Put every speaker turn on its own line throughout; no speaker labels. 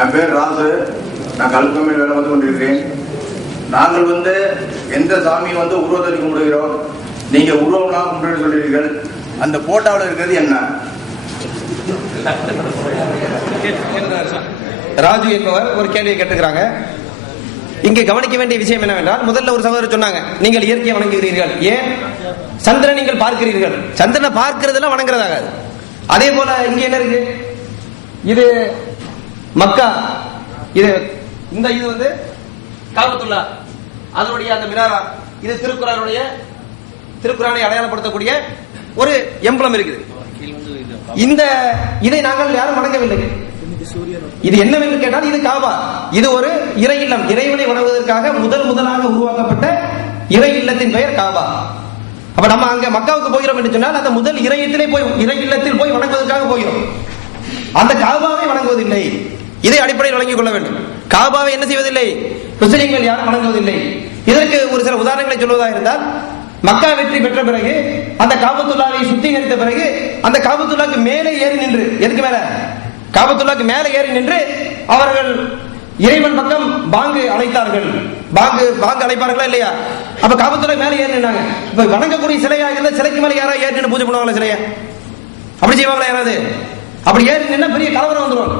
என் பேர் ராசு. நான் கல்கம்மியில் வேலை வந்து கொண்டிருக்கிறேன். நாங்கள் வந்து எந்த சாமியை வந்து உருவத்தை கும்பிடுகிறோம் நீங்க உருவம்லாம் கும்பிட்டு சொல்றீர்கள். அந்த போட்டாவில் இருக்கிறது என்ன?
ராஜு என்பவர் ஒரு கேள்வியை கேட்டுக்கிறாங்க. இங்கே கவனிக்க வேண்டிய விஷயம் என்னவென்றால் முதல்ல ஒரு சகோதரர் சொன்னாங்க நீங்கள் இயற்கையை வணங்குகிறீர்கள். ஏன்? சந்திரனை நீங்கள் பார்க்கிறீர்கள். சந்திரனை பார்க்கிறதெல்லாம் வணங்குறதாகாது. அதே போல இங்க என்ன இருக்கு? இது மக்கா. இது இந்த இது வந்து காபத்துல்லா அதனுடைய அந்த மினாரா. இது திருக்குறானுடைய திருக்குறானை அடையாளப்படுத்தக்கூடிய ஒரு எம்பளம் இருக்குது. இந்த இதை நாங்கள் யாரும் வணங்கவில்லை. இது என்னவென்று கேட்டால் இது காபா. இது ஒரு இறை இல்லம். இறைவனை வணங்குவதற்காக முதல் முதலாக உருவாக்கப்பட்ட இறை இல்லத்தின் பெயர் காபா. அப்ப நம்ம அங்க மக்காவுக்கு போகிறோம் என்று சொன்னால் அந்த முதல் இறையத்திலே போய் இறை இல்லத்தில் போய் வணங்குவதற்காக போகிறோம். அந்த காபாவை வணங்குவதில்லை. இதை அடிப்படையில் வழங்கிக் கொள்ள வேண்டும். காபாவை என்ன செய்வதில்லை? முஸ்லிம்கள் யாரும் வணங்குவதில்லை. இதற்கு ஒரு சில உதாரணங்களை சொல்வதாக இருந்தால் மக்கா வெற்றி பெற்ற பிறகு அந்த காபத்துல்லாவை சுத்திகரித்த பிறகு அந்த காபத்துல்லாக்கு மேலே ஏறி நின்று எதுக்கு மேல? காபத்துல்லாக்கு மேலே ஏறி நின்று அவர்கள் இறைவன் பக்கம் பாங்கு அழைத்தார்கள் பாங்கு பாங்கு அழைப்பார்களா இல்லையா? அப்ப காபத்துல்லா மேலே ஏறி நின்றாங்க இப்ப வணங்கக்கூடிய சிலையா இருந்தா சிலைக்கு மேல யாரா ஏறி நின்று பூஜை பண்ணுவாங்களா சிலையா? அப்படி செய்வாங்களா யாராவது? அப்படி ஏறி நின்னா பெரிய கலவரம் வந்துருவாங்க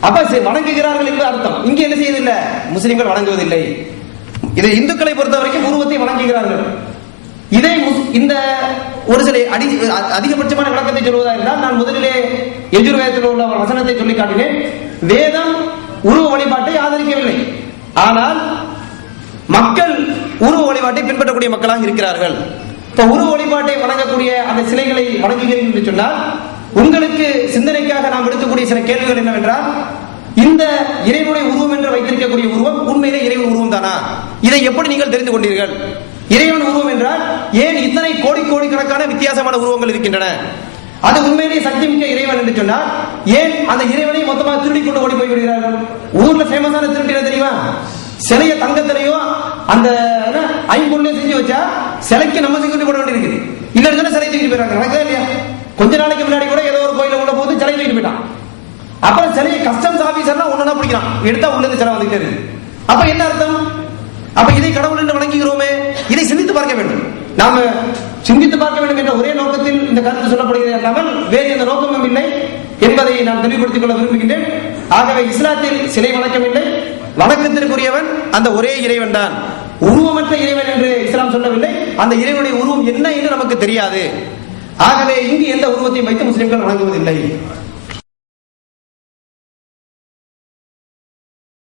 அப்ப வணங்குகிறார்கள் என்று அர்த்தம். இங்க என்ன செய்யதில்லை முஸ்லிம்கள் வணங்குவதில்லை. இதை இந்துக்களை பொறுத்த வரைக்கும் உருவத்தை வணங்குகிறார்கள். இதை முஸ்- இந்த ஒரு சில அடி அ- அதிகபட்சமான விளக்கத்தை சொல்வதா இருந்தால் நான் முதலிலே எஜுர்வேதத்தில் உள்ள வசனத்தை சொல்லி காட்டினேன். வேதம் உருவ வழிபாட்டை ஆதரிக்கவில்லை. ஆனால் மக்கள் உருவ வழிபாட்டை பின்பற்றக்கூடிய மக்களாக இருக்கிறார்கள். இப்ப உருவ வழிபாட்டை வணங்கக்கூடிய அந்த சிலைகளை வணங்குகிறீர்கள் என்று சொன்னால் உங்களுக்கு சிந்தனைக்காக நாம் எடுக்கக்கூடிய சில கேள்விகள் என்னவென்றால் இந்த இறைவனுடைய உருவம் என்று வைத்திருக்கக்கூடிய உருவம் உண்மையிலே இறைவன் உருவம் தானா? இதை எப்படி நீங்கள் தெரிந்து கொண்டீர்கள்? இறைவன் உருவம் என்றால் ஏன் இத்தனை கோடி கோடி கணக்கான வித்தியாசமான உருவங்கள் இருக்கின்றன? அது உண்மையிலேயே சக்தி மிக்க இறைவன் என்று சொன்னால் ஏன் அந்த இறைவனை மொத்தமாக திருடி கொண்டு ஓடி போய் விடுகிறார்கள் ஊர்ல ஃபேமஸான திருட்டு தெரியுமா? சிலைய தங்கத்திலையோ அந்த ஐம்பொருளையும் செஞ்சு வச்சா சிலைக்கு நம்ம செக்யூரிட்டி போட வேண்டியிருக்கு இல்லைன்னு சொன்னா சிலை தூக்கிட்டு போயிடுறாங்க. நடக்குதா இல்லையா? கொஞ்ச நாளைக்கு முன்னாடி கூட ஏதோ ஒரு கோயில உள்ள போது சிலை தூக்கிட்டு போயிட்டான். அப்புறம் சிலையை கஸ்டம்ஸ் ஆபீசர்லாம் ஒன்னு பிடிக்கிறான். எடுத்தா உள்ள சிலை வந்துட்டே இருக்கு அப்ப என்ன அர்த்தம்? அப்ப இதை கடவுள் என்று வணங்குகிறோமே. இதை சிந்தித்து பார்க்க வேண்டும். நாம சிந்தித்து பார்க்க வேண்டும் என்ற ஒரே நோக்கத்தில் இந்த கருத்து சொல்லப்படுகிறது அல்லாமல் வேறு எந்த நோக்கமும் இல்லை என்பதை நான் தெளிவுபடுத்திக் கொள்ள விரும்புகின்றேன். ஆகவே இஸ்லாத்தில் சிலை வணக்கம் இல்லை வணக்கத்திற்குரியவன் அந்த ஒரே இறைவன் தான். உருவமற்ற இறைவன் என்று இஸ்லாம் சொல்லவில்லை. அந்த இறைவனுடைய உருவம் என்ன என்று நமக்கு தெரியாது. ஆகவே இங்கு எந்த உருவத்தையும் வைத்து முஸ்லிம்கள் வணங்குவதில்லை.